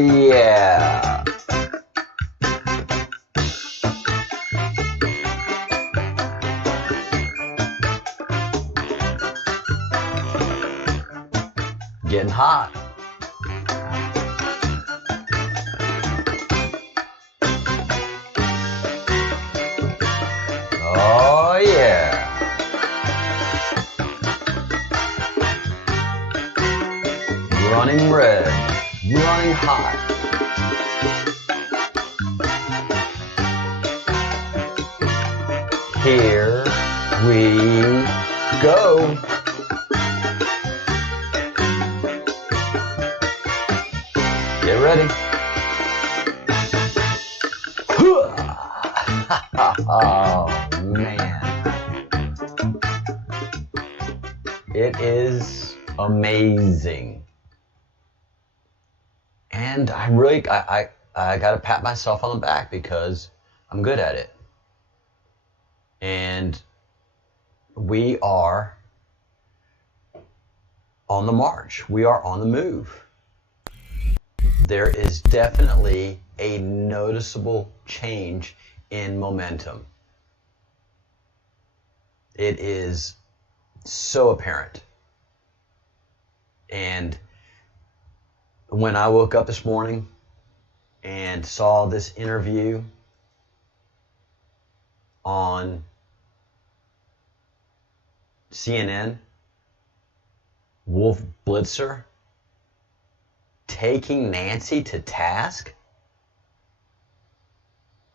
yeah. Getting hot. Oh yeah. Running red, running hot. Here we go. Get ready. Oh man. It is amazing. And I really, I got to pat myself on the back because I'm good at it. And we are on the march. We are on the move. There is definitely a noticeable change in momentum. It is so apparent. And when I woke up this morning and saw this interview on CNN, Wolf Blitzer taking Nancy to task?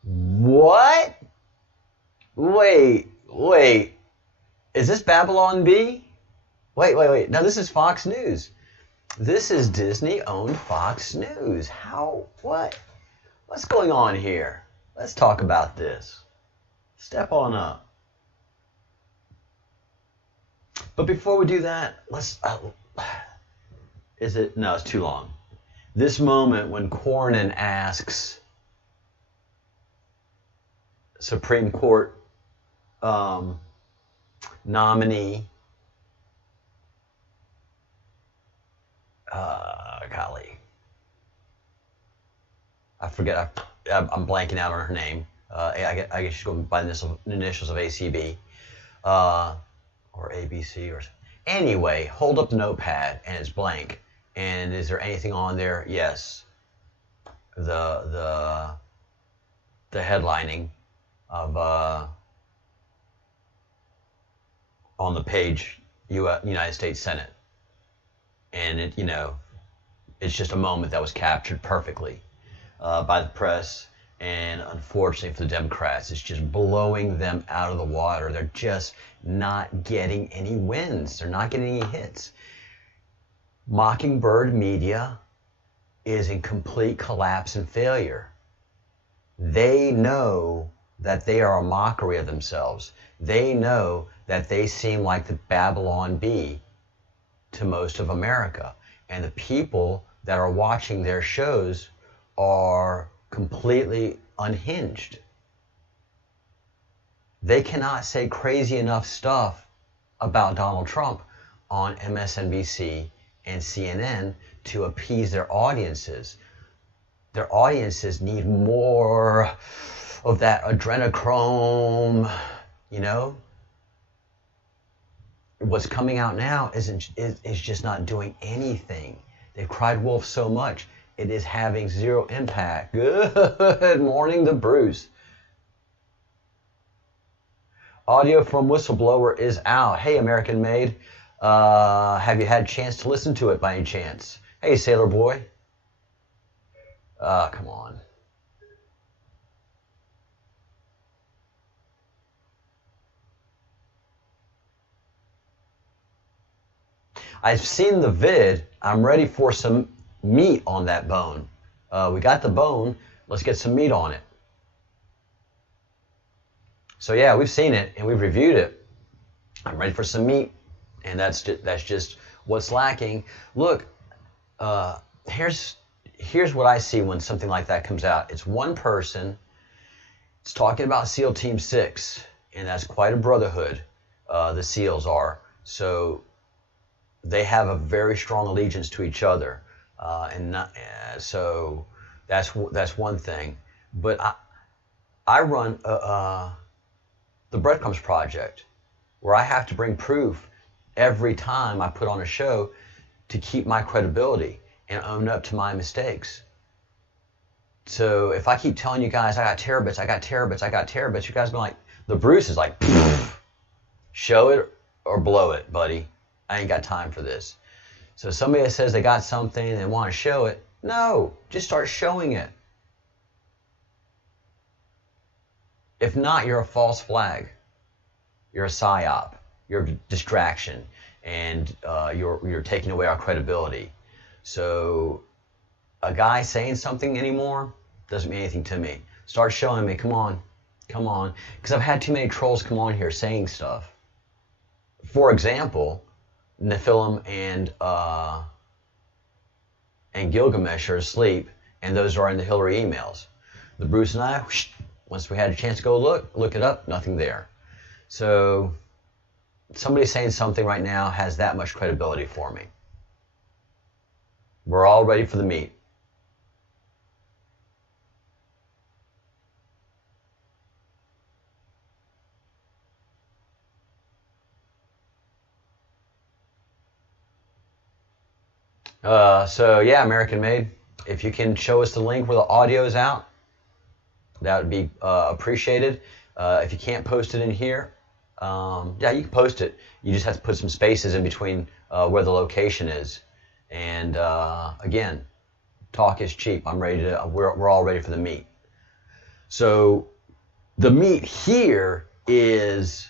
What? Wait. Is this Babylon Bee? Wait. No, this is Fox News. This is Disney-owned Fox News. How? What? What's going on here? Let's talk about this. Step on up. But before we do that, let's... No, it's too long. This moment when Cornyn asks Supreme Court nominee, golly, I forget, I'm blanking out on her name. I guess she's going by the initials of ACB or ABC or something. Anyway, hold up the notepad and it's blank. And is there anything on there? Yes. The headlining of on the page United States Senate. And it, it's just a moment that was captured perfectly by the press. And unfortunately for the Democrats, it's just blowing them out of the water. They're just not getting any wins. They're not getting any hits. Mockingbird media is in complete collapse and failure. They know that they are a mockery of themselves. They know that they seem like the Babylon Bee to most of America. And the people that are watching their shows are completely unhinged. They cannot say crazy enough stuff about Donald Trump on MSNBC and CNN to appease their audiences. Their audiences need more of that adrenochrome, What's coming out now is just not doing anything. They've cried wolf so much, it is having zero impact. Good morning to Bruce. Audio from Whistleblower is out. Hey, American Made. Have you had a chance to listen to it by any chance? Hey, Sailor Boy. Come on. I've seen the vid. I'm ready for some meat on that bone. We got the bone. Let's get some meat on it. So yeah, we've seen it and we've reviewed it. I'm ready for some meat. And that's just what's lacking. Look, here's what I see when something like that comes out. It's one person. It's talking about SEAL Team 6, and that's quite a brotherhood. The SEALs are. So they have a very strong allegiance to each other. So that's one thing. But I run the Breadcrumbs Project, where I have to bring proof every time I put on a show to keep my credibility and own up to my mistakes. So if I keep telling you guys I got terabits, I got terabits, I got terabits, you guys be like, the Bruce is like, show it or blow it, buddy. I ain't got time for this. So somebody that says they got something and they want to show it, no, just start showing it. If not, you're a false flag. You're a psyop. You're a distraction, and you're taking away our credibility. So a guy saying something anymore doesn't mean anything to me. Start showing me, come on, because I've had too many trolls come on here saying stuff. For example, Nephilim and Gilgamesh are asleep, and those are in the Hillary emails. The Bruce and I, once we had a chance to go look it up, nothing there. So somebody saying something right now has that much credibility for me. We're all ready for the meat. So yeah, American Made, if you can show us the link where the audio is out, that would be appreciated. If you can't post it in here, yeah, you can post it. You just have to put some spaces in between where the location is. And again, talk is cheap. I'm ready to. We're all ready for the meat. So the meat here is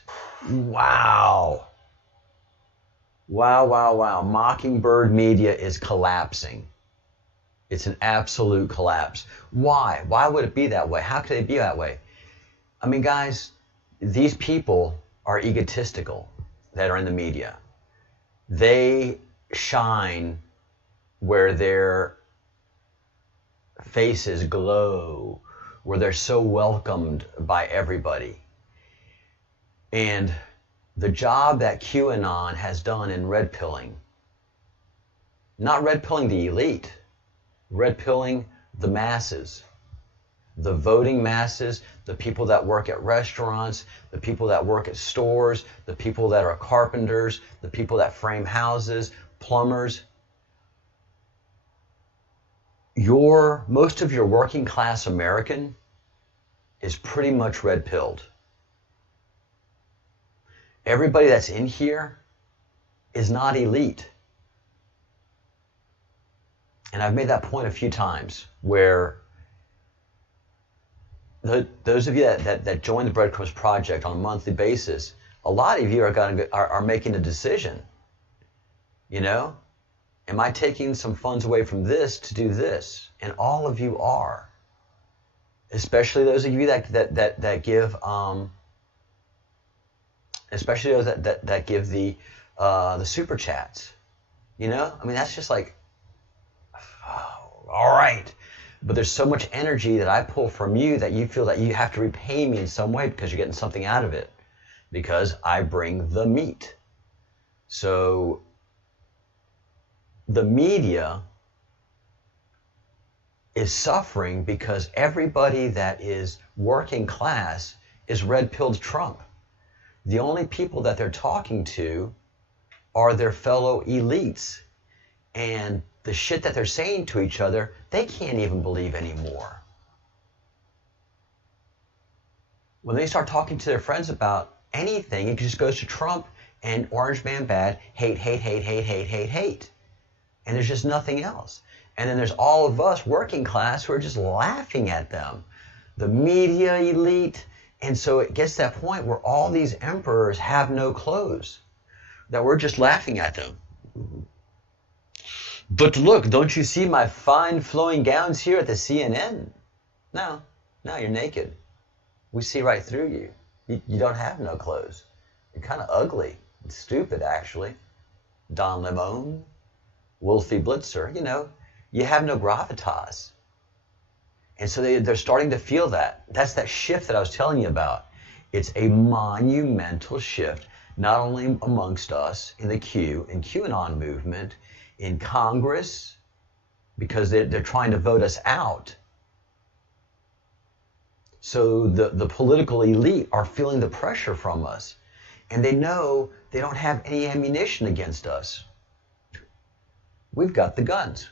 wow. Wow. Mockingbird Media is collapsing. It's an absolute collapse. Why? Why would it be that way? How could it be that way? I mean, guys, these people are egotistical that are in the media. They shine where their faces glow, where they're so welcomed by everybody. And the job that QAnon has done in red pilling, not red pilling the elite, red pilling the masses, the voting masses, the people that work at restaurants, the people that work at stores, the people that are carpenters, the people that frame houses, plumbers. Most of your working class American is pretty much red pilled. Everybody that's in here is not elite. And I've made that point a few times where those of you that join the Breadcrumbs Project on a monthly basis, a lot of you are making a decision. You know, am I taking some funds away from this to do this? And all of you are, especially those of you that give, especially those that give the super chats. You know, I mean, that's just like, oh, all right. But there's so much energy that I pull from you that you feel that you have to repay me in some way because you're getting something out of it. Because I bring the meat. So the media is suffering because everybody that is working class is red-pilled Trump. The only people that they're talking to are their fellow elites. And the shit that they're saying to each other, they can't even believe anymore. When they start talking to their friends about anything, it just goes to Trump and Orange Man Bad, hate. And there's just nothing else. And then there's all of us working class who are just laughing at them. The media elite. And so it gets to that point where all these emperors have no clothes. That we're just laughing at them. But look, don't you see my fine flowing gowns here at the CNN? No, you're naked. We see right through you. You don't have no clothes. You're kind of ugly. It's stupid, actually. Don Lemon, Wolfie Blitzer, you know, you have no gravitas. And so they're starting to feel that. That's that shift that I was telling you about. It's a monumental shift, not only amongst us in the Q and QAnon movement, in Congress, because they're trying to vote us out. So the political elite are feeling the pressure from us, and they know they don't have any ammunition against us. We've got the guns.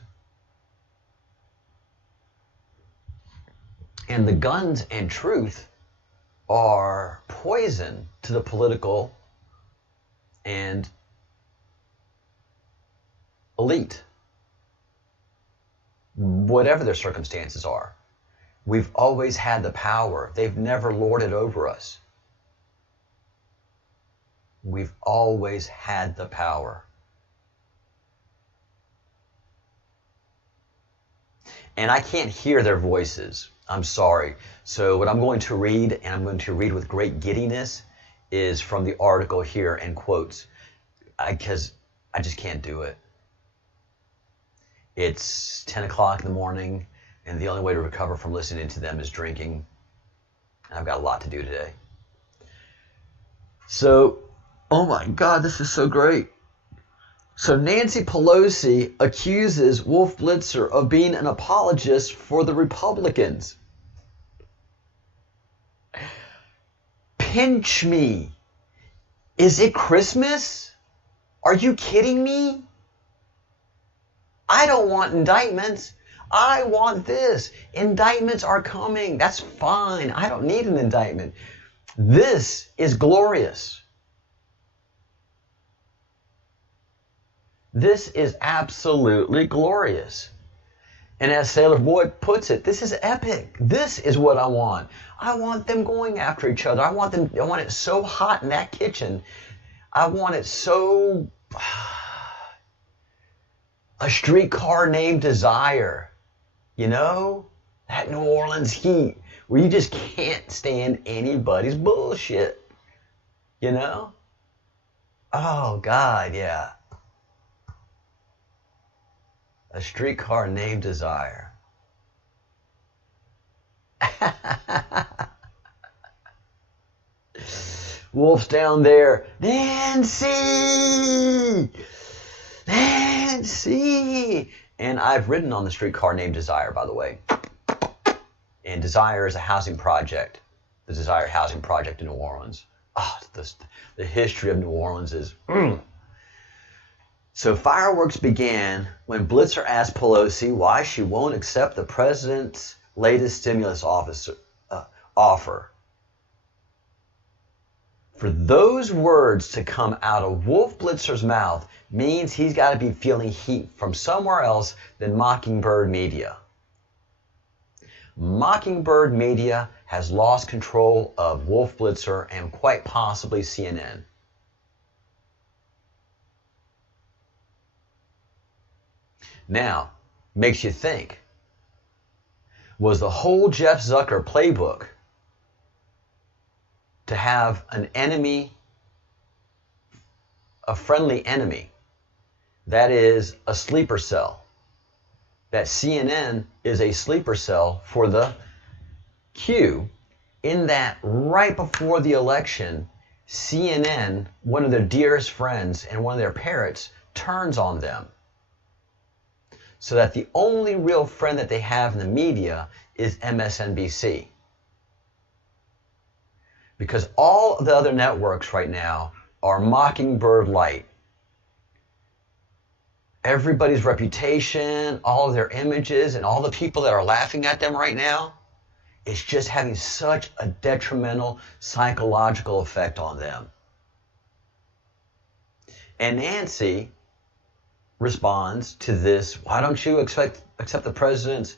And the guns and truth are poison to the political and elite, whatever their circumstances are. We've always had the power. They've never lorded over us. We've always had the power. And I can't hear their voices. I'm sorry. So what I'm going to read, and I'm going to read with great giddiness, is from the article here in quotes, because I just can't do it. It's 10 o'clock in the morning, and the only way to recover from listening to them is drinking. And I've got a lot to do today. So, oh my God, this is so great. So Nancy Pelosi accuses Wolf Blitzer of being an apologist for the Republicans. Pinch me. Is it Christmas? Are you kidding me? I don't want indictments. I want this. Indictments are coming. That's fine. I don't need an indictment. This is glorious. This is absolutely glorious. And as Sailor Boy puts it, this is epic. This is what I want. I want them going after each other. I want it so hot in that kitchen. I want it so... A Streetcar Named Desire. You know? That New Orleans heat where you just can't stand anybody's bullshit. You know? Oh, God, yeah. A Streetcar Named Desire. Wolf's down there. Nancy! Nancy! And I've written on the Streetcar Named Desire, by the way. And Desire is a housing project. The Desire Housing Project in New Orleans. Oh, the history of New Orleans is... So fireworks began when Blitzer asked Pelosi why she won't accept the president's latest stimulus offer. For those words to come out of Wolf Blitzer's mouth means he's got to be feeling heat from somewhere else than Mockingbird Media. Mockingbird Media has lost control of Wolf Blitzer and quite possibly CNN. Now, makes you think, was the whole Jeff Zucker playbook to have an enemy, a friendly enemy, that is a sleeper cell? That CNN is a sleeper cell for the Q, in that right before the election, CNN, one of their dearest friends and one of their parrots, turns on them. So that the only real friend that they have in the media is MSNBC. Because all of the other networks right now are Mockingbird light. Everybody's reputation, all of their images, and all the people that are laughing at them right now, is just having such a detrimental psychological effect on them. And Nancy responds to this, why don't you accept the president's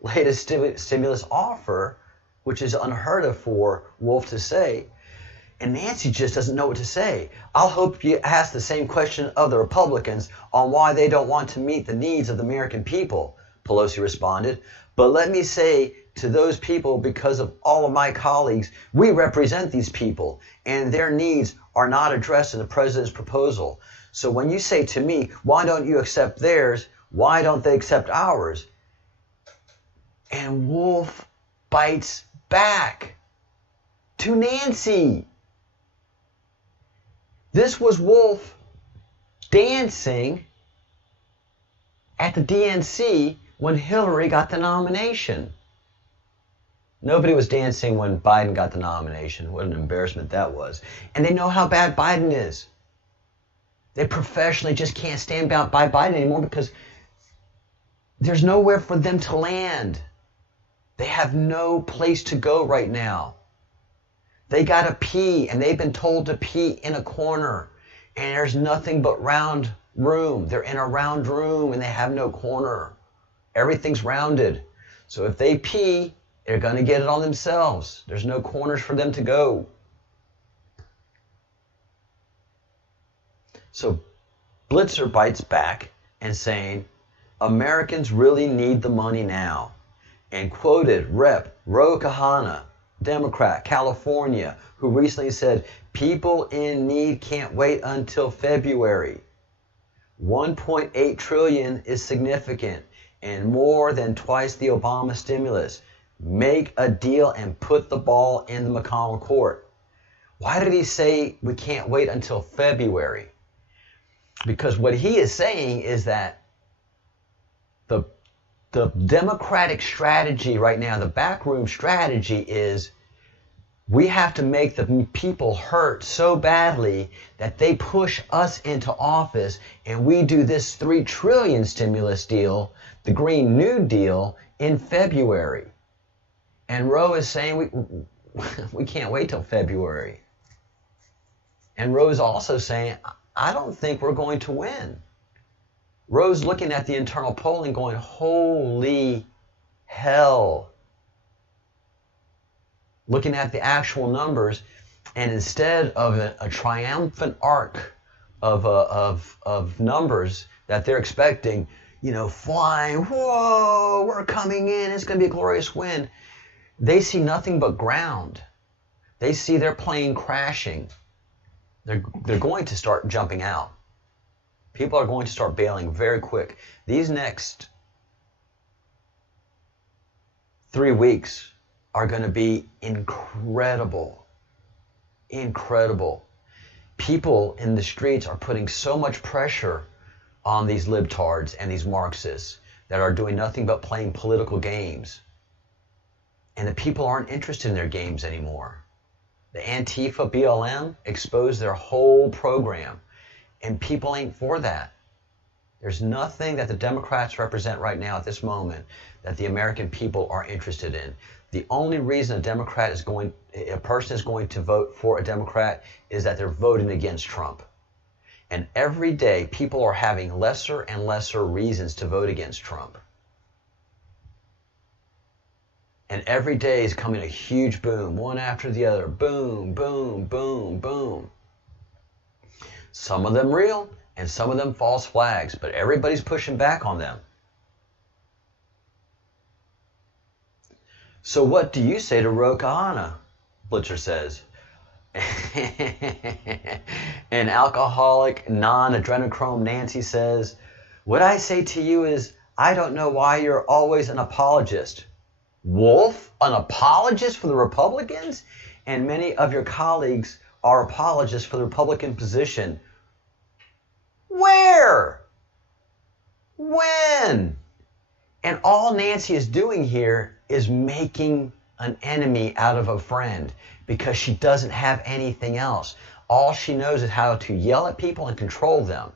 latest stimulus offer, which is unheard of for Wolf to say. And Nancy just doesn't know what to say. I'll hope you ask the same question of the Republicans on why they don't want to meet the needs of the American people, Pelosi responded. But let me say to those people, because of all of my colleagues, we represent these people, and their needs are not addressed in the president's proposal. So when you say to me, why don't you accept theirs? Why don't they accept ours? And Wolf bites back to Nancy. This was Wolf dancing at the DNC when Hillary got the nomination. Nobody was dancing when Biden got the nomination. What an embarrassment that was. And they know how bad Biden is. They professionally just can't stand by Biden anymore because there's nowhere for them to land. They have no place to go right now. They got to pee, and they've been told to pee in a corner. And there's nothing but round room. They're in a round room, and they have no corner. Everything's rounded. So if they pee, they're going to get it on themselves. There's no corners for them to go. So Blitzer bites back and saying, Americans really need the money now. And quoted Rep. Ro Kahana, Democrat, California, who recently said, people in need can't wait until February. 1.8 trillion is significant and more than twice the Obama stimulus. Make a deal and put the ball in the McConnell court. Why did he say we can't wait until February? Because what he is saying is that the Democratic strategy right now, the backroom strategy is we have to make the people hurt so badly that they push us into office and we do this $3 trillion stimulus deal, the Green New Deal, in February. And Roe is saying we can't wait till February. And Roe's also saying, I don't think we're going to win. Roe's looking at the internal polling going, holy hell. Looking at the actual numbers, and instead of a triumphant arc of numbers that they're expecting, flying, whoa, we're coming in, it's going to be a glorious win, they see nothing but ground. They see their plane crashing. They're going to start jumping out. People are going to start bailing very quick. These next 3 weeks are going to be incredible. Incredible. People in the streets are putting so much pressure on these libtards and these Marxists that are doing nothing but playing political games. And the people aren't interested in their games anymore. The Antifa BLM exposed their whole program. And people ain't for that. There's nothing that the Democrats represent right now at this moment that the American people are interested in. The only reason a person is going to vote for a Democrat is that they're voting against Trump. And every day, people are having lesser and lesser reasons to vote against Trump. And every day is coming a huge boom, one after the other. Boom, boom, boom, boom. Some of them real, and some of them false flags, but everybody's pushing back on them. So what do you say to Ro Kahana? Blitzer says. And alcoholic, non-adrenochrome Nancy says, what I say to you is, I don't know why you're always an apologist. Wolf, an apologist for the Republicans? And many of your colleagues are apologists for the Republican position. Where? When? And all Nancy is doing here is making an enemy out of a friend because she doesn't have anything else. All she knows is how to yell at people and control them.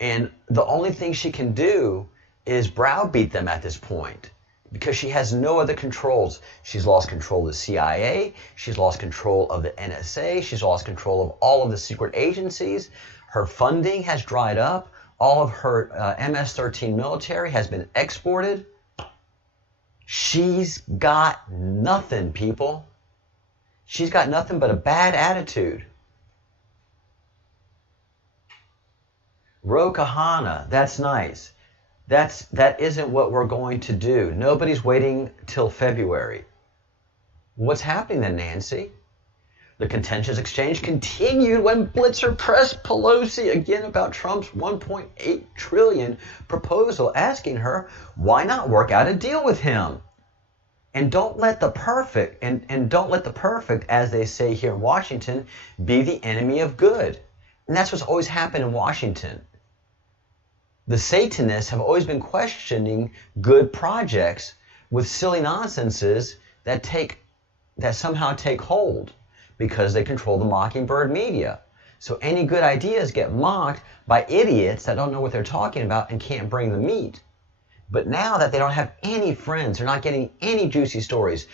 And the only thing she can do is browbeat them at this point, because she has no other controls. She's lost control of the CIA. She's lost control of the NSA. She's lost control of all of the secret agencies. Her funding has dried up. All of her MS-13 military has been exported. She's got nothing, people. She's got nothing but a bad attitude. Ro Kahana, that's nice. That isn't what we're going to do. Nobody's waiting till February. What's happening then, Nancy? The contentious exchange continued when Blitzer pressed Pelosi again about Trump's $1.8 trillion proposal, asking her, why not work out a deal with him? And don't let the perfect, and don't let the perfect, as they say here in Washington, be the enemy of good. And that's what's always happened in Washington. The Satanists have always been questioning good projects with silly nonsenses that somehow take hold because they control the mockingbird media. So any good ideas get mocked by idiots that don't know what they're talking about and can't bring the meat. But now that they don't have any friends, they're not getting any juicy stories.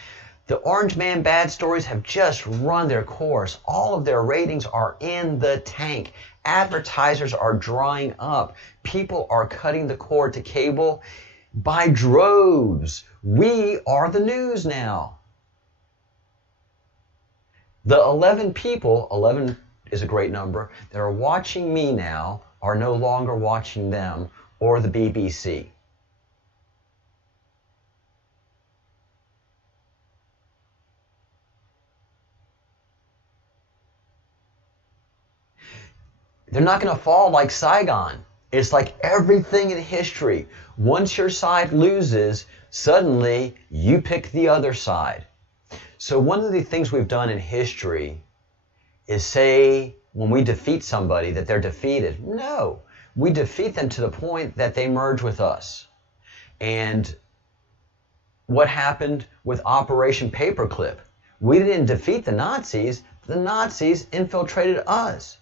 The Orange Man bad stories have just run their course. All of their ratings are in the tank. Advertisers are drying up. People are cutting the cord to cable by droves. We are the news now. The 11 people, 11 is a great number, that are watching me now are no longer watching them or the BBC. They're not going to fall like Saigon. It's like everything in history. Once your side loses, suddenly you pick the other side. So one of the things we've done in history is say when we defeat somebody that they're defeated. No, we defeat them to the point that they merge with us. And what happened with Operation Paperclip? We didn't defeat the Nazis infiltrated us.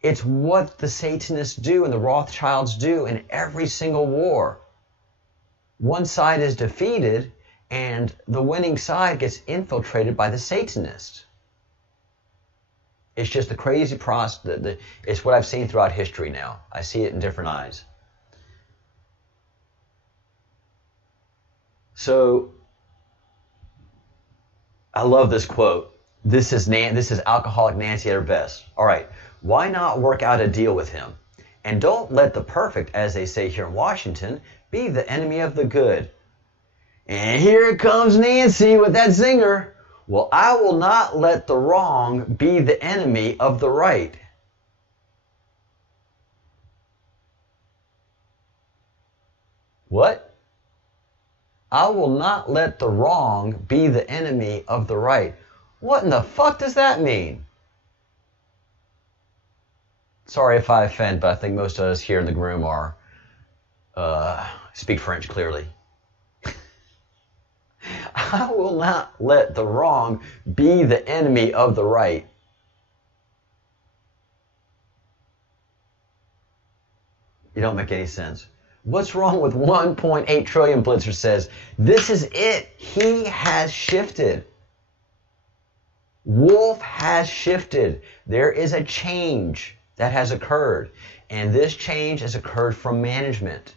It's what the Satanists do and the Rothschilds do in every single war. One side is defeated and the winning side gets infiltrated by the Satanists. It's just the crazy process. It's what I've seen throughout history now. I see it in different eyes. So, I love this quote. This is alcoholic Nancy at her best. All right, why not work out a deal with him? And don't let the perfect, as they say here in Washington, be the enemy of the good. And here comes Nancy with that zinger. Well, I will not let the wrong be the enemy of the right. What? I will not let the wrong be the enemy of the right. What in the fuck does that mean? Sorry if I offend, but I think most of us here in the room speak French clearly. I will not let the wrong be the enemy of the right. You don't make any sense. What's wrong with 1.8 trillion? Blitzer says, this is it. He has shifted. Wolf has shifted. There is a change that has occurred. And this change has occurred from management.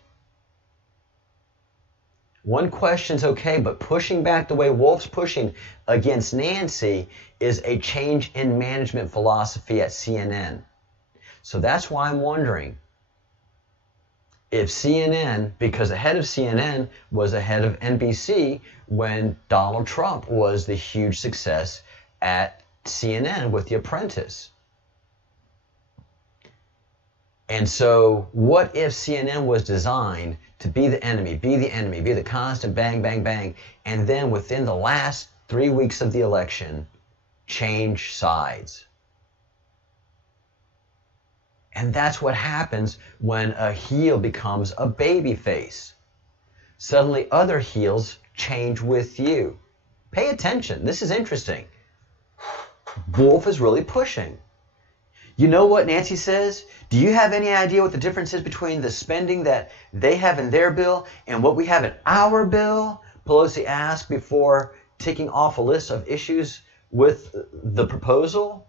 One question's okay, but pushing back the way Wolf's pushing against Nancy is a change in management philosophy at CNN. So that's why I'm wondering if CNN, because the head of CNN was the head of NBC when Donald Trump was the huge success at CNN with The Apprentice. And so what if CNN was designed to be the enemy, be the constant bang, bang, bang, and then within the last 3 weeks of the election, change sides? And that's what happens when a heel becomes a baby face. Suddenly other heels change with you. Pay attention. This is interesting. Wolf is really pushing. You know what Nancy says? Do you have any idea what the difference is between the spending that they have in their bill and what we have in our bill? Pelosi asked before ticking off a list of issues with the proposal.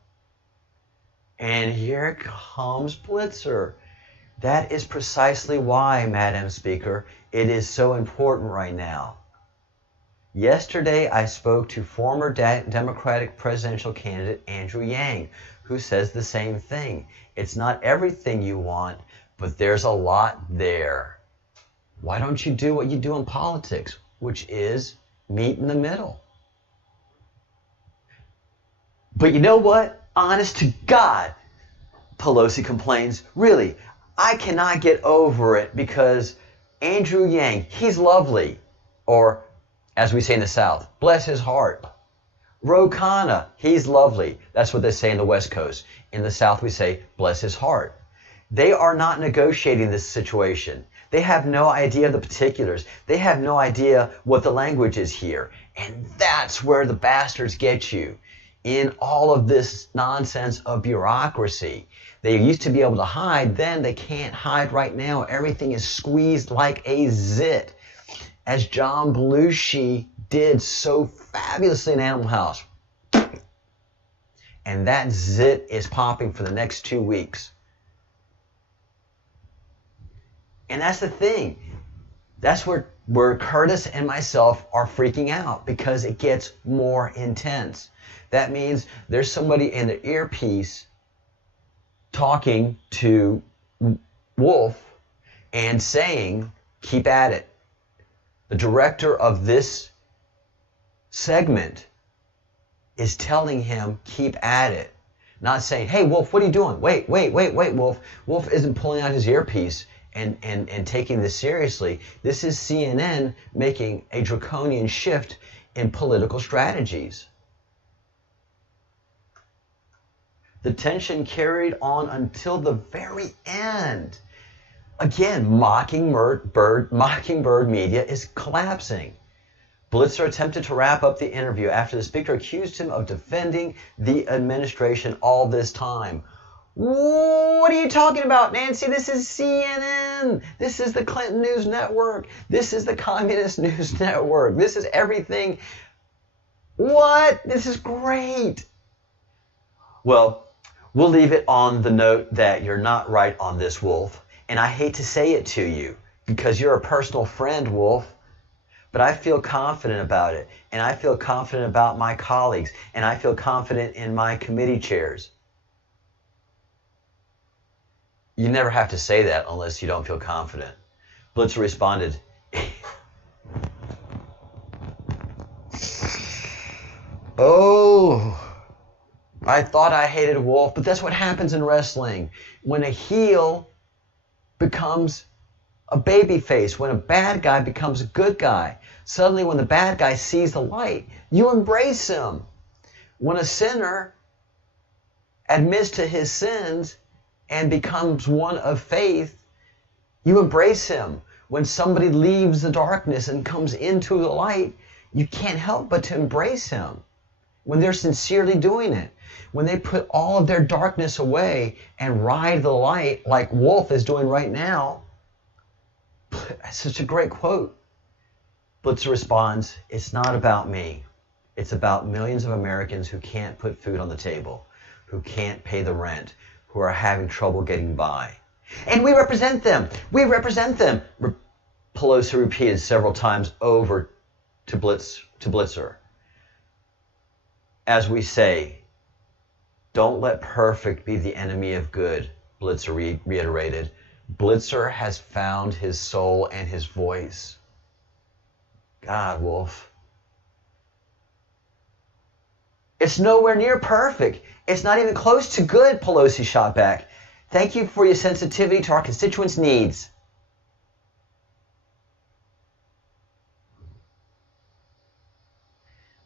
And here comes Blitzer. That is precisely why, Madam Speaker, it is so important right now. Yesterday, I spoke to former Democratic presidential candidate Andrew Yang, who says the same thing. It's not everything you want, but there's a lot there. Why don't you do what you do in politics, which is meet in the middle? But you know what? Honest to God, Pelosi complains, really, I cannot get over it because Andrew Yang, he's lovely. Or, as we say in the South, bless his heart. Ro Khanna, he's lovely. That's what they say in the West Coast. In the South, we say, bless his heart. They are not negotiating this situation. They have no idea of the particulars. They have no idea what the language is here. And that's where the bastards get you, in all of this nonsense of bureaucracy. They used to be able to hide, then they can't hide right now. Everything is squeezed like a zit, as John Belushi did so fabulously in Animal House. And that zit is popping for the next 2 weeks. And that's the thing. That's where Curtis and myself are freaking out, because it gets more intense. That means there's somebody in the earpiece talking to Wolf and saying, keep at it. The director of this segment is telling him, keep at it. Not saying, hey, Wolf, what are you doing? Wait, Wolf. Wolf isn't pulling out his earpiece and taking this seriously. This is CNN making a draconian shift in political strategies. The tension carried on until the very end. Again, Mockingbird media is collapsing. Blitzer attempted to wrap up the interview after the speaker accused him of defending the administration all this time. What are you talking about, Nancy? This is CNN. This is the Clinton News Network. This is the Communist News Network. This is everything. What? This is great. Well, we'll leave it on the note that you're not right on this, Wolf. And I hate to say it to you, because you're a personal friend, Wolf. But I feel confident about it. And I feel confident about my colleagues. And I feel confident in my committee chairs. You never have to say that unless you don't feel confident. Blitzer responded, oh, I thought I hated Wolf, but that's what happens in wrestling. When a heel becomes a baby face, when a bad guy becomes a good guy, suddenly when the bad guy sees the light, you embrace him. When a sinner admits to his sins and becomes one of faith, you embrace him. When somebody leaves the darkness and comes into the light, you can't help but to embrace him. When they're sincerely doing it. When they put all of their darkness away and ride the light like Wolf is doing right now. That's such a great quote. Blitzer responds, it's not about me. It's about millions of Americans who can't put food on the table, who can't pay the rent, who are having trouble getting by. And we represent them. We represent them. Pelosi repeated several times over to Blitzer. As we say, don't let perfect be the enemy of good, Blitzer reiterated. Blitzer has found his soul and his voice. God, Wolf. It's nowhere near perfect. It's not even close to good, Pelosi shot back. Thank you for your sensitivity to our constituents' needs.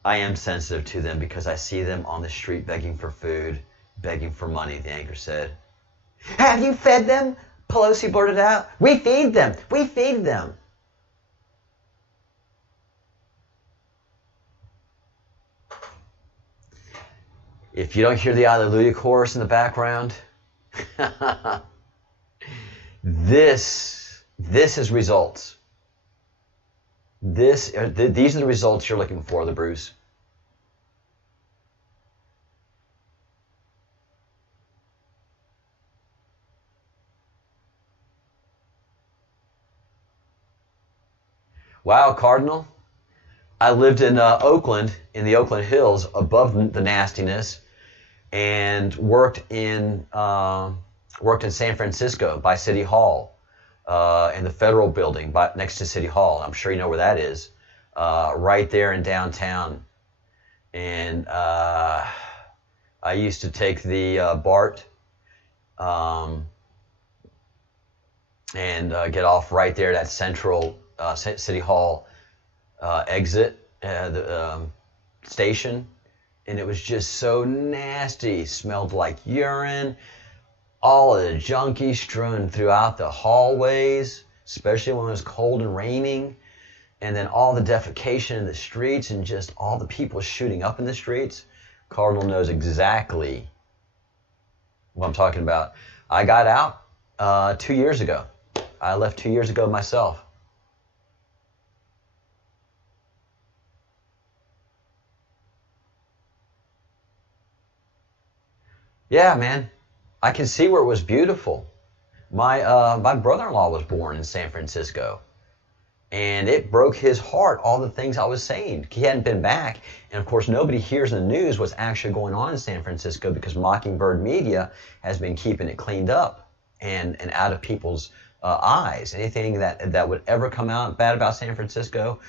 I am sensitive to them because I see them on the street begging for food, begging for money, the anchor said. Have you fed them? Pelosi blurted out. We feed them. We feed them. If you don't hear the Alleluia chorus in the background, this is results. These are the results you're looking for, the Bruce. Wow, Cardinal. I lived in Oakland, in the Oakland Hills, above the nastiness, and worked in San Francisco by City Hall, in the Federal Building next to City Hall. I'm sure you know where that is, right there in downtown. And I used to take the BART and get off right there at Central City Hall exit, the station. And it was just so nasty. Smelled like urine. all of the junkies strewn throughout the hallways, especially when it was cold and raining, and then all the defecation in the streets and just all the people shooting up in the streets. Cardinal knows exactly what I'm talking about. I got out 2 years ago. I left 2 years ago myself. Yeah, man. I can see where it was beautiful. My brother-in-law was born in San Francisco, and it broke his heart, all the things I was saying. He hadn't been back, and of course nobody hears in the news what's actually going on in San Francisco because Mockingbird Media has been keeping it cleaned up and out of people's eyes. Anything that would ever come out bad about San Francisco,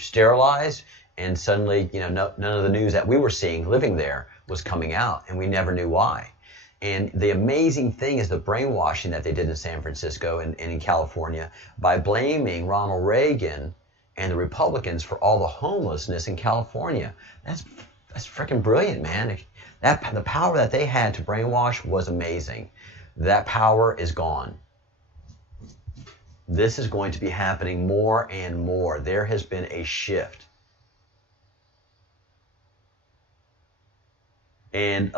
sterilized, and suddenly, none of the news that we were seeing living there was coming out, and we never knew why. And the amazing thing is the brainwashing that they did in San Francisco and in California by blaming Ronald Reagan and the Republicans for all the homelessness in California. That's freaking brilliant, man. The power that they had to brainwash was amazing. That power is gone. This is going to be happening more and more. There has been a shift. And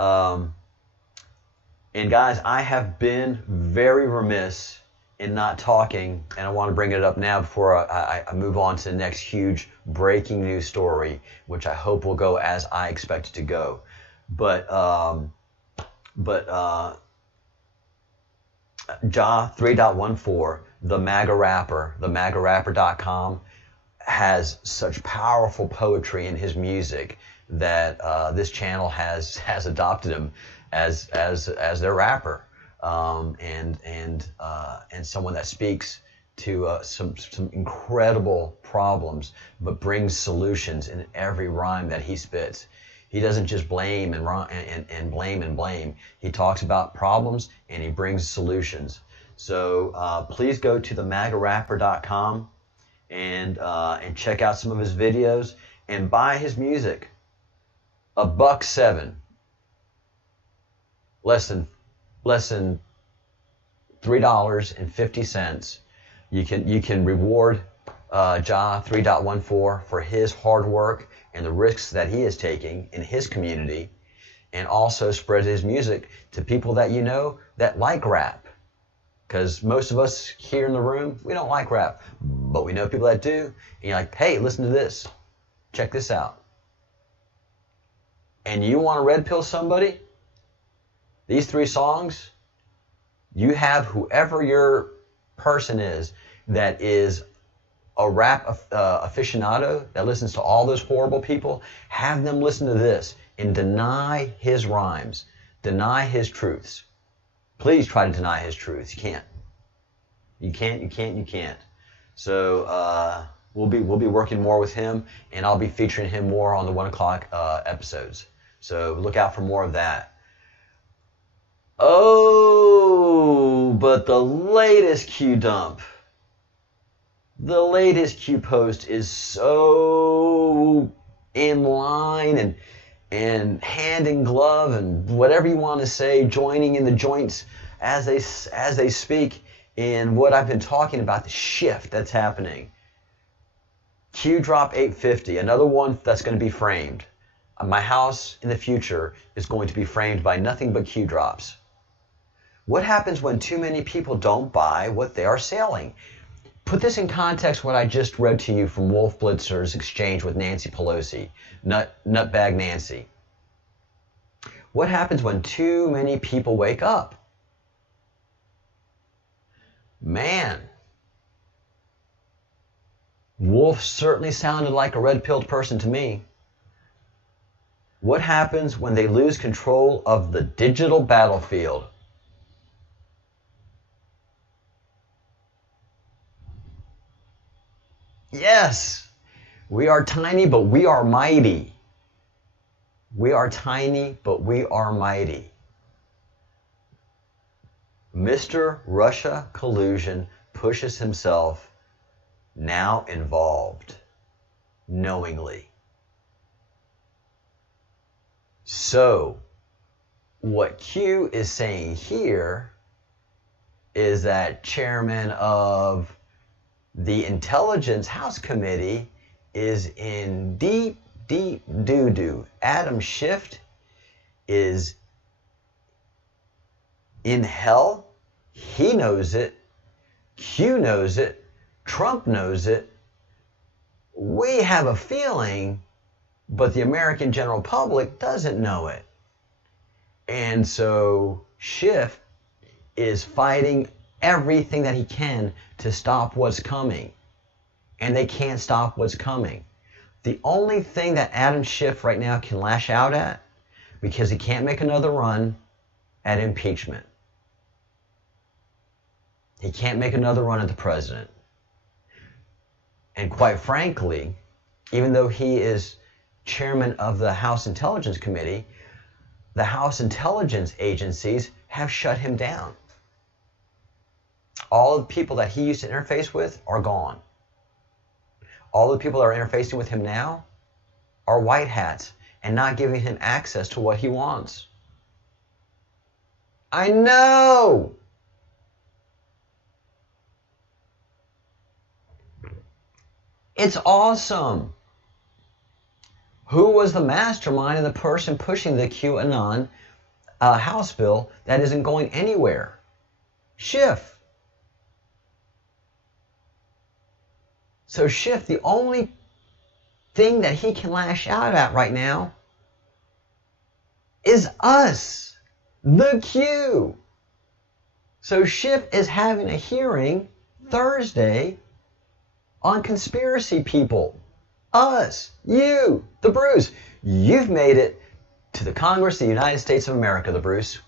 guys, I have been very remiss in not talking, and I want to bring it up now before I move on to the next huge breaking news story, which I hope will go as I expect it to go. But Ja 3.14, the MAGA rapper, the MAGArapper.com, has such powerful poetry in his music that this channel has adopted him as their rapper, and someone that speaks to some incredible problems, but brings solutions in every rhyme that he spits. He doesn't just blame and blame. He talks about problems and he brings solutions. So please go to the MAGArapper.com and check out some of his videos and buy his music. $1.07, less than $3.50. You can reward Ja 3.14 for his hard work and the risks that he is taking in his community, and also spread his music to people that that like rap. Because most of us here in the room, we don't like rap, but we know people that do. And you're like, hey, listen to this. Check this out. And you want to red pill somebody? These 3 songs, you have whoever your person is that is a rap aficionado that listens to all those horrible people, have them listen to this and deny his rhymes, deny his truths. Please try to deny his truths. You can't. So we'll be working more with him, and I'll be featuring him more on the 1 o'clock episodes. So look out for more of that. Oh, but the latest Q dump, the latest Q post is so in line and hand in glove and whatever you want to say, joining in the joints as they speak in what I've been talking about, the shift that's happening. Q drop 850, another one that's going to be framed. My house in the future is going to be framed by nothing but Q drops. What happens when too many people don't buy what they are selling? Put this in context what I just read to you from Wolf Blitzer's exchange with Nancy Pelosi, Nutbag Nancy. What happens when too many people wake up? Man, Wolf certainly sounded like a red-pilled person to me. What happens when they lose control of the digital battlefield? Yes, we are tiny, but we are mighty. We are tiny, but we are mighty. Mr. Russia Collusion pushes himself now involved, knowingly. So, what Q is saying here is that chairman of the Intelligence House Committee is in deep, deep doo-doo. Adam Schiff is in hell. He knows it. Q knows it. Trump knows it. We have a feeling, but the American general public doesn't know it. And so Schiff is fighting everything that he can to stop what's coming. And they can't stop what's coming. The only thing that Adam Schiff right now can lash out at, because he can't make another run at impeachment. He can't make another run at the president. And quite frankly, even though he is chairman of the House Intelligence Committee, the House intelligence agencies have shut him down. All of the people that he used to interface with are gone. All the people that are interfacing with him now are white hats and not giving him access to what he wants. I know! It's awesome. Who was the mastermind and the person pushing the QAnon House bill that isn't going anywhere? Schiff. So Schiff, the only thing that he can lash out at right now is us, the Q. So Schiff is having a hearing Thursday on conspiracy people. Us, you, the Bruce. You've made it to the Congress of the United States of America, the Bruce.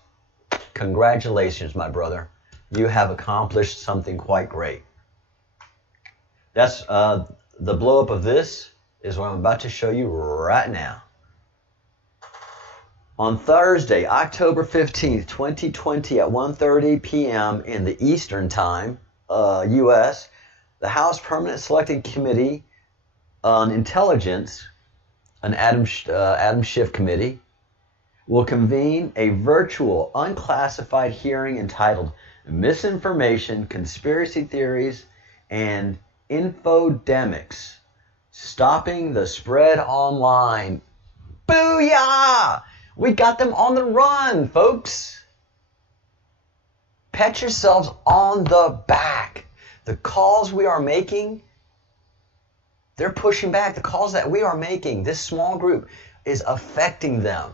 Congratulations, my brother. You have accomplished something quite great. That's the blow up of this is what I'm about to show you right now. On Thursday, October 15th, 2020 at 1:30 p.m. in the Eastern Time, U.S., the House Permanent Selected Committee on Intelligence, an Adam Schiff committee, will convene a virtual, unclassified hearing entitled Misinformation, Conspiracy Theories, and Infodemics, Stopping the Spread Online. Booyah! We got them on the run, folks. Pat yourselves on the back. The calls we are making, they're pushing back. The calls that we are making, this small group, is affecting them.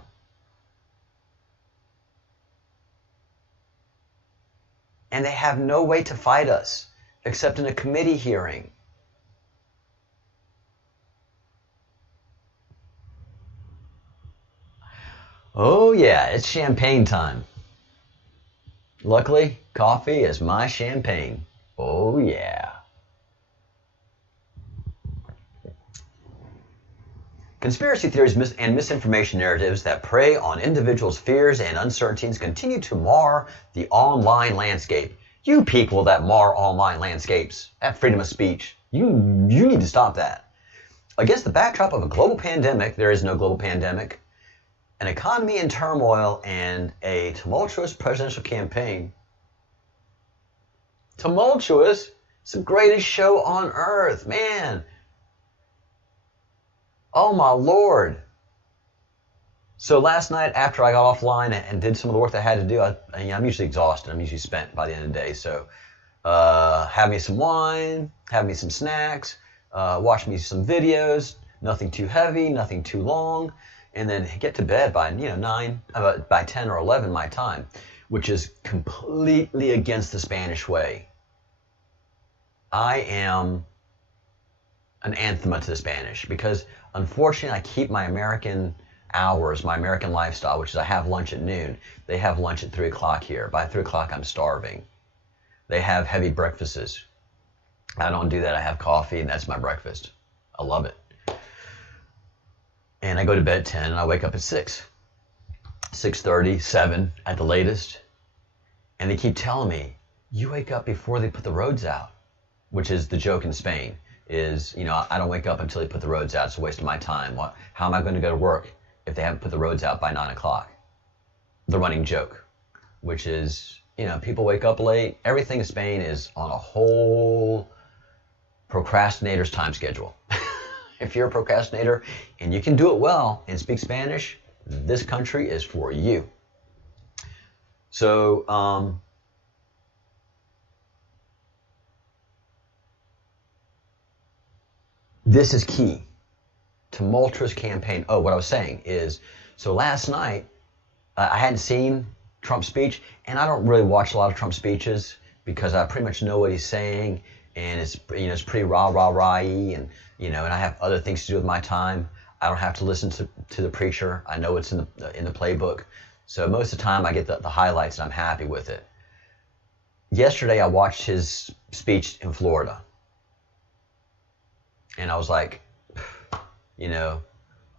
And they have no way to fight us except in a committee hearing. Oh yeah, it's champagne time. Luckily, coffee is my champagne. Oh yeah. Conspiracy theories and misinformation narratives that prey on individuals' fears and uncertainties continue to mar the online landscape. You people that mar online landscapes, that freedom of speech, you need to stop that. Against the backdrop of a global pandemic, there is no global pandemic, an economy in turmoil, and a tumultuous presidential campaign. Tumultuous? It's the greatest show on earth, man. Oh my Lord. So last night after I got offline and did some of the work that I had to do, I'm usually exhausted. I'm usually spent by the end of the day. So have me some wine, have me some snacks, watch me some videos, nothing too heavy, nothing too long, and then get to bed by by 10 or 11 my time, which is completely against the Spanish way. I am an anathema to the Spanish because unfortunately I keep my American hours, my American lifestyle, which is I have lunch at noon. They have lunch at 3 o'clock here. By 3 o'clock I'm starving. They have heavy breakfasts. I don't do that. I have coffee and that's my breakfast. I love it. And I go to bed at 10 and I wake up at 6. 6:30, 7 at the latest. And they keep telling me, you wake up before they put the roads out, which is the joke in Spain, is, I don't wake up until they put the roads out. It's a waste of my time. How am I going to go to work if they haven't put the roads out by 9 o'clock? the running joke, which is, you know, people wake up late. Everything in Spain is on a whole procrastinator's time schedule. If you're a procrastinator and you can do it well and speak Spanish, this country is for you. So, this is key. Tumultuous campaign. Oh, what I was saying is, so last night, I hadn't seen Trump's speech, and I don't really watch a lot of Trump speeches because I pretty much know what he's saying, and it's, you know, it's pretty rah-y, and, you know, and I have other things to do with my time. I don't have to listen to the preacher. I know it's in the playbook. So most of the time I get the highlights and I'm happy with it. Yesterday I watched his speech in Florida. And I was like, you know,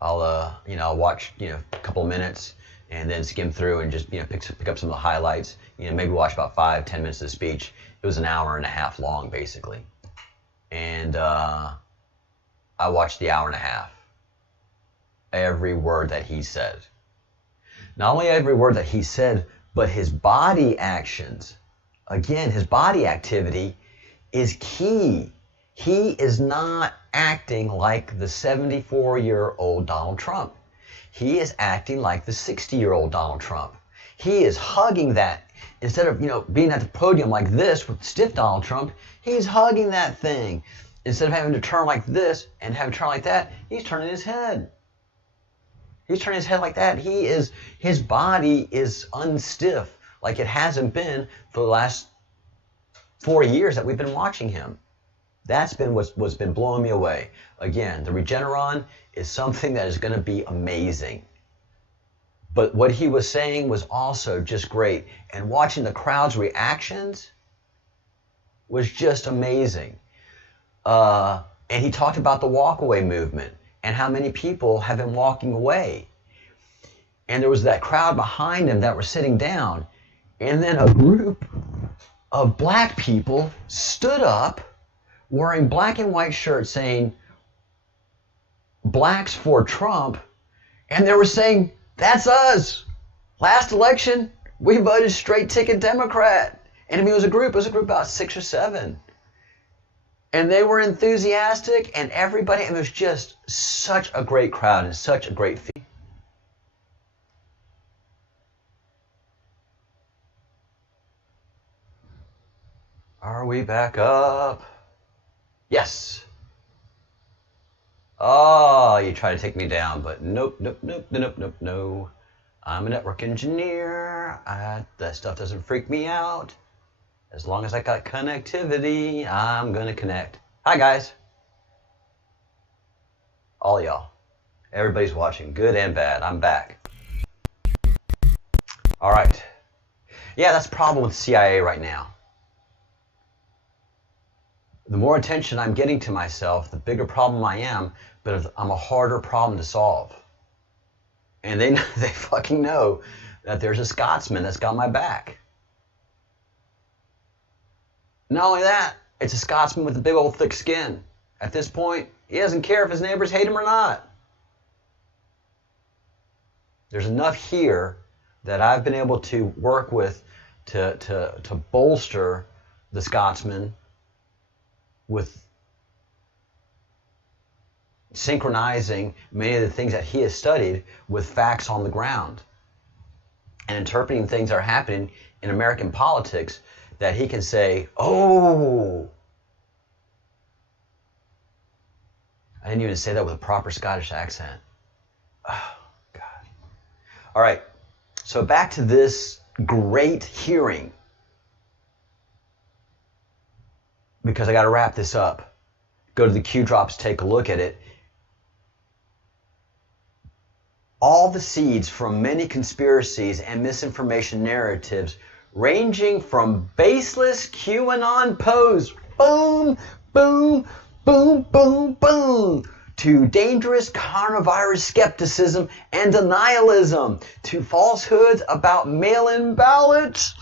I'll watch, you know, a couple of minutes and then skim through and just, you know, pick up some of the highlights. You know, maybe watch about 5-10 minutes of the speech. It was an hour and a half long, basically. And I watched the hour and a half. Every word that he said. Not only every word that he said, but his body actions. Again, his body activity is key. He is not acting like the 74-year-old Donald Trump. He is acting like the 60-year-old Donald Trump. He is hugging that. Instead of, you know, being at the podium like this with stiff Donald Trump, he's hugging that thing. Instead of having to turn like this and having to turn like that, he's turning his head. He's turning his head like that. His body is unstiff like it hasn't been for the last 4 years that we've been watching him. That's been what's been blowing me away. Again, the Regeneron is something that is going to be amazing. But what he was saying was also just great. And watching the crowd's reactions was just amazing. And he talked about the walkaway movement and how many people have been walking away. And there was that crowd behind him that were sitting down. And then a group of black people stood up wearing black and white shirts saying, "Blacks for Trump." And they were saying, "That's us. Last election, we voted straight ticket Democrat." And I mean, it was a group about 6 or 7. And they were enthusiastic, and everybody, and it was just such a great crowd and such a great feeling. Are we back up? Yes. Oh, you try to take me down, but nope. I'm a network engineer. That stuff doesn't freak me out. As long as I got connectivity, I'm going to connect. Hi, guys. All y'all. Everybody's watching, good and bad. I'm back. All right. Yeah, that's the problem with CIA right now. The more attention I'm getting to myself, the bigger problem I am, but I'm a harder problem to solve. And they fucking know that there's a Scotsman that's got my back. Not only that, it's a Scotsman with a big old thick skin. At this point, he doesn't care if his neighbors hate him or not. There's enough here that I've been able to work with to bolster the Scotsman with synchronizing many of the things that he has studied with facts on the ground and interpreting things that are happening in American politics that he can say, "Oh, I didn't even say that with a proper Scottish accent." Oh, God. All right, so back to this great hearing, because I got to wrap this up. Go to the Q drops, take a look at it. All the seeds from many conspiracies and misinformation narratives, ranging from baseless QAnon pose, boom, boom, boom, boom, boom, to dangerous coronavirus skepticism and denialism, to falsehoods about mail-in ballots,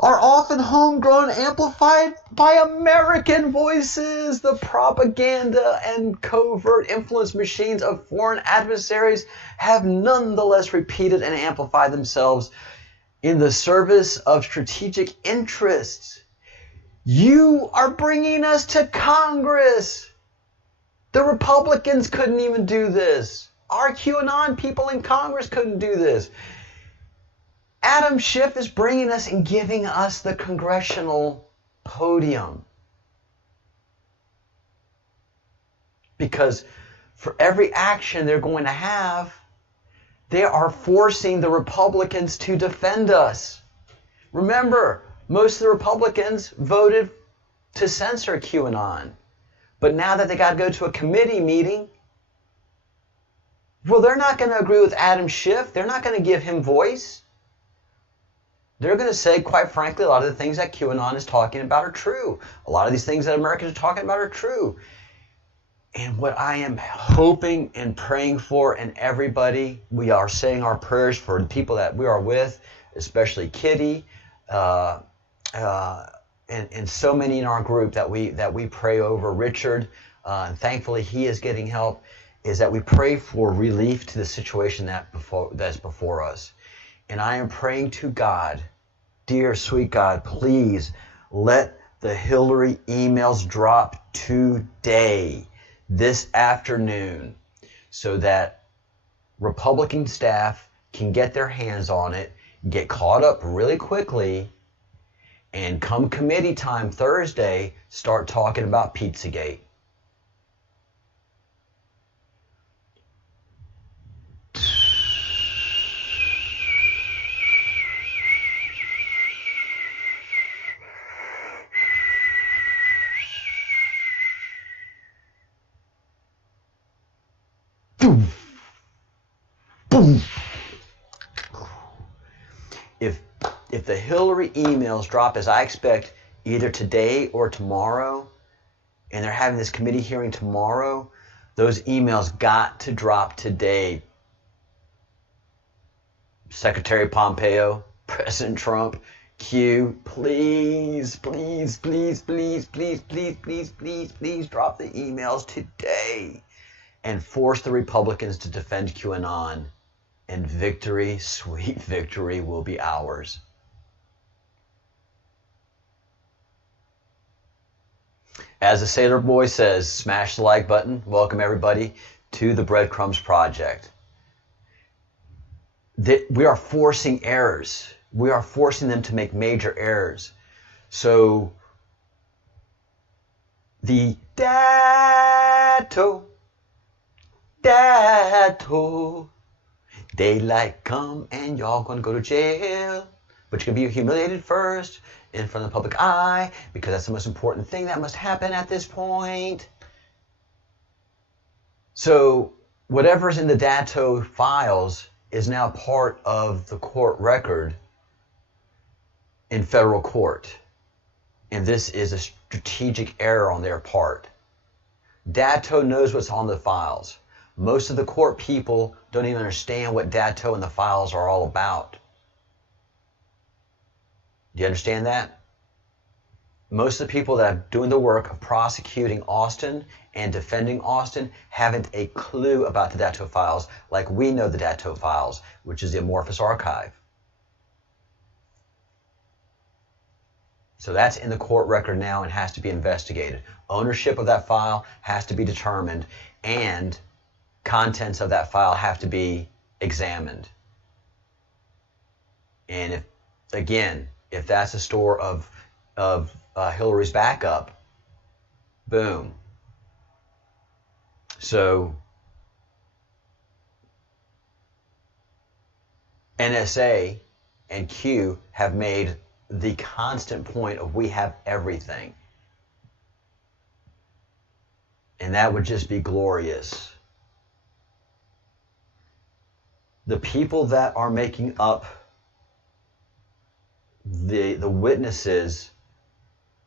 are often homegrown, amplified by American voices. The propaganda and covert influence machines of foreign adversaries have nonetheless repeated and amplified themselves in the service of strategic interests. You are bringing us to Congress. The Republicans couldn't even do this. Our QAnon people in Congress couldn't do this. Adam Schiff is bringing us and giving us the congressional podium. Because for every action they're going to have, they are forcing the Republicans to defend us. Remember, most of the Republicans voted to censor QAnon. But now that they got to go to a committee meeting, well, they're not going to agree with Adam Schiff. They're not going to give him voice. They're going to say, quite frankly, a lot of the things that QAnon is talking about are true. A lot of these things that Americans are talking about are true. And what I am hoping and praying for, and everybody, we are saying our prayers for the people that we are with, especially Kitty, and so many in our group that we pray over, Richard, and thankfully he is getting help, is that we pray for relief to the situation that's before us. And I am praying to God, dear sweet God, please let the Hillary emails drop today, this afternoon, so that Republican staff can get their hands on it, get caught up really quickly, and come committee time Thursday, start talking about Pizzagate. Boom. Boom. If the Hillary emails drop, as I expect, either today or tomorrow, and they're having this committee hearing tomorrow, those emails got to drop today. Secretary Pompeo, President Trump, Q, please, please, please, please, please, please, please, please, please drop the emails today and force the Republicans to defend QAnon, and victory, sweet victory, will be ours. As the Sailor Boy says, smash the like button. Welcome everybody to the Breadcrumbs Project. We are forcing errors. We are forcing them to make major errors. So the Datto, daylight come and y'all gonna go to jail, but you're gonna be humiliated first in front of the public eye, because that's the most important thing that must happen at this point. So whatever's in the Datto files is now part of the court record in federal court. And this is a strategic error on their part. Datto knows what's on the files. Most of the court people don't even understand what Datto and the files are all about. Do you understand that? Most of the people that are doing the work of prosecuting Austin and defending Austin haven't a clue about the Datto files, like we know the Datto files, which is the Amorphous Archive. So that's in the court record now and has to be investigated. Ownership of that file has to be determined, and contents of that file have to be examined. And if that's a store of Hillary's backup, boom. So NSA and Q have made the constant point of we have everything. And that would just be glorious. The people that are making up the witnesses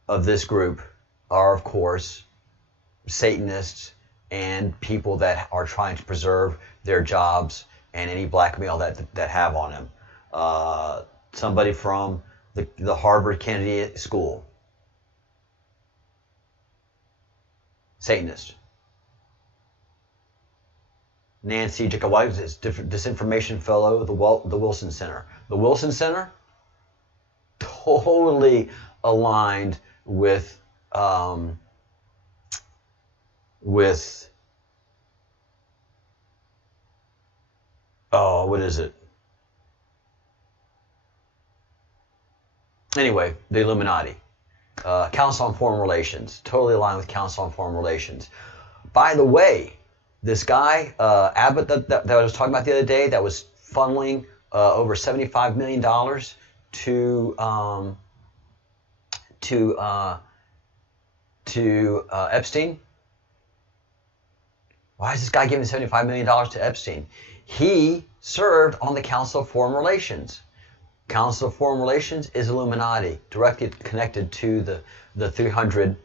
of this group are, of course, Satanists and people that are trying to preserve their jobs and any blackmail that have on them. Somebody from the Harvard Kennedy School. Satanist. Nancy Jacob White is disinformation fellow of the Wilson Center. The Wilson Center, totally aligned with oh, what is it? Anyway, the Illuminati. Council on Foreign Relations, totally aligned with Council on Foreign Relations. By the way, this guy, Abbott, that I was talking about the other day, that was funneling over $75 million to Epstein. Why is this guy giving $75 million to Epstein? He served on the Council of Foreign Relations. Council of Foreign Relations is Illuminati, directly connected to the 300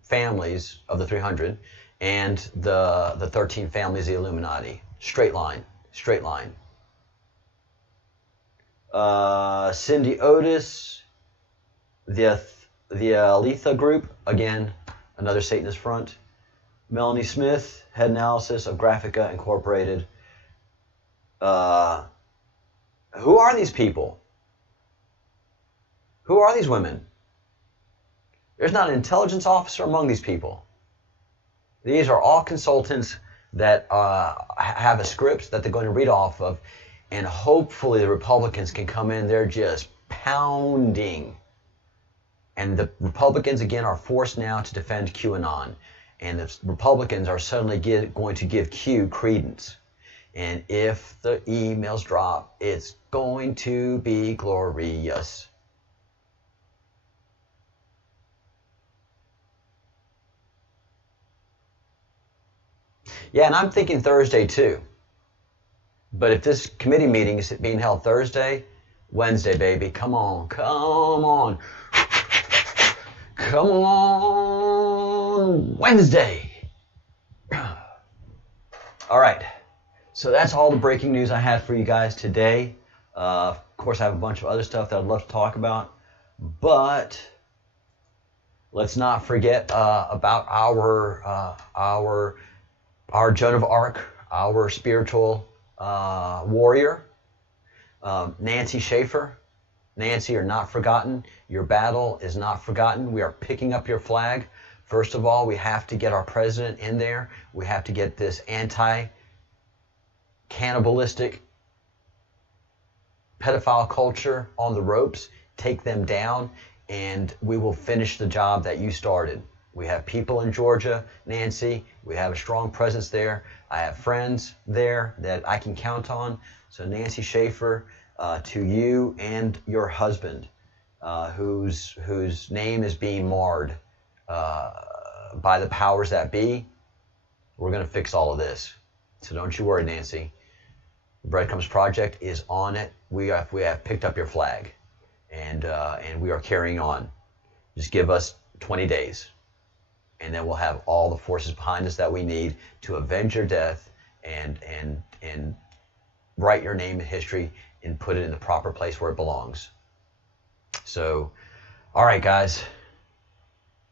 families of the 300 and the 13 families of the Illuminati. Straight line. Straight line. Cindy Otis, the Letha Group, again, another Satanist front. Melanie Smith, head analysis of Graphica Incorporated. Who are these people? Who are these women? There's not an intelligence officer among these people. These are all consultants that have a script that they're going to read off of, and hopefully the Republicans can come in. They're just pounding. And the Republicans, again, are forced now to defend QAnon. And the Republicans are suddenly going to give Q credence. And if the emails drop, it's going to be glorious. Yeah, and I'm thinking Thursday too. But if this committee meeting is being held Thursday, Wednesday, baby, come on, come on. Come on, Wednesday. All right. So that's all the breaking news I had for you guys today. Of course, I have a bunch of other stuff that I'd love to talk about. But let's not forget about our Joan of Arc, our spiritual warrior, Nancy Schaefer. Nancy, you're not forgotten. Your battle is not forgotten. We are picking up your flag. First of all, we have to get our president in there. We have to get this anti-cannibalistic pedophile culture on the ropes, take them down, and we will finish the job that you started. We have people in Georgia, Nancy. We have a strong presence there. I have friends there that I can count on. So Nancy Schaefer, to you and your husband, whose name is being marred by the powers that be, we're going to fix all of this. So don't you worry, Nancy. The Breadcrumbs Project is on it. We have picked up your flag, and we are carrying on. Just give us 20 days, and then we'll have all the forces behind us that we need to avenge your death and write your name in history and put it in the proper place where it belongs. So, all right, guys.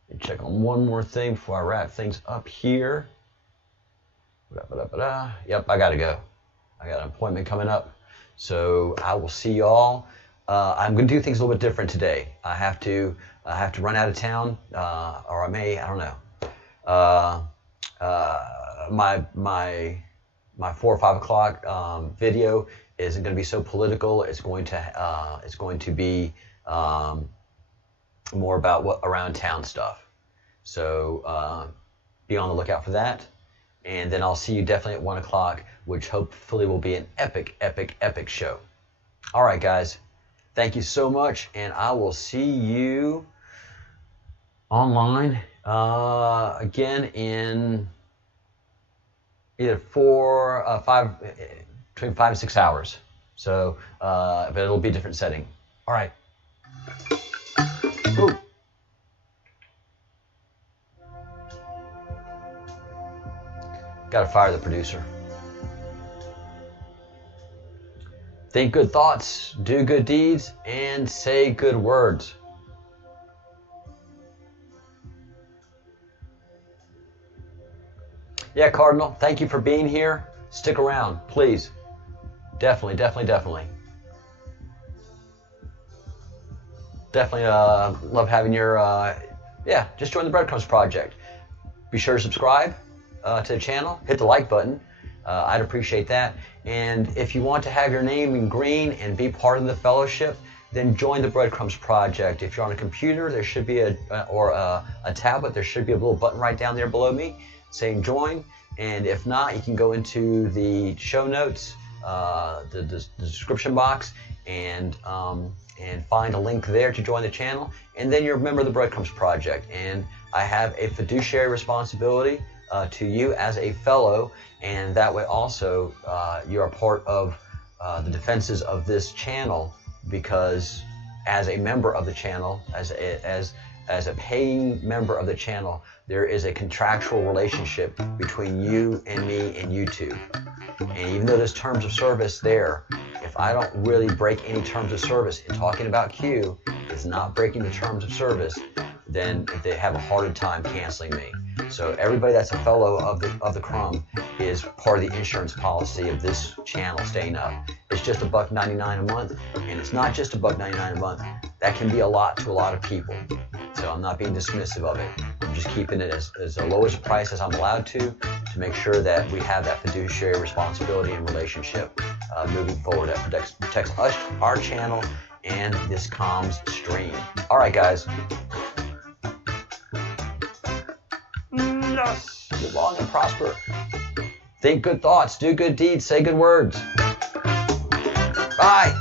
Let me check on one more thing before I wrap things up here. Yep, I got to go. I got an appointment coming up. So I will see y'all. I'm going to do things a little bit different today. I have to run out of town, or I don't know. My 4 or 5 o'clock video isn't going to be so political. It's going to be more about what around town stuff. So be on the lookout for that. And then I'll see you definitely at 1 o'clock, which hopefully will be an epic, epic, epic show. All right, guys. Thank you so much, and I will see you online again in either between 5 and 6 hours. So, but it'll be a different setting. All right. Ooh. Gotta fire the producer. Think good thoughts, do good deeds, and say good words. Yeah, Cardinal, thank you for being here. Stick around, please. Definitely. Definitely love having your, just join the Breadcrumbs Project. Be sure to subscribe to the channel. Hit the like button. I'd appreciate that. And if you want to have your name in green and be part of the fellowship, then join the Breadcrumbs Project. If you're on a computer, there should be a tablet, there should be a little button right down there below me saying join. And if not, you can go into the show notes, the description box, and find a link there to join the channel. And then you're a member of the Breadcrumbs Project. And I have a fiduciary responsibility to you as a fellow, and that way also you're a part of the defenses of this channel, because as a member of the channel, as a paying member of the channel, there is a contractual relationship between you and me and YouTube. And even though there's terms of service there, if I don't really break any terms of service, and talking about Q is not breaking the terms of service, then they have a harder time canceling me. So everybody that's a fellow of the Crumb is part of the insurance policy of this channel staying up. It's just $1.99 a month, and it's not just $1.99 a month. That can be a lot to a lot of people. So I'm not being dismissive of it. I'm just keeping it as low as a price as I'm allowed to make sure that we have that fiduciary responsibility and relationship moving forward that protects us, our channel, and this comms stream. All right, guys. Yes. Live long and prosper. Think good thoughts, do good deeds, say good words. Bye.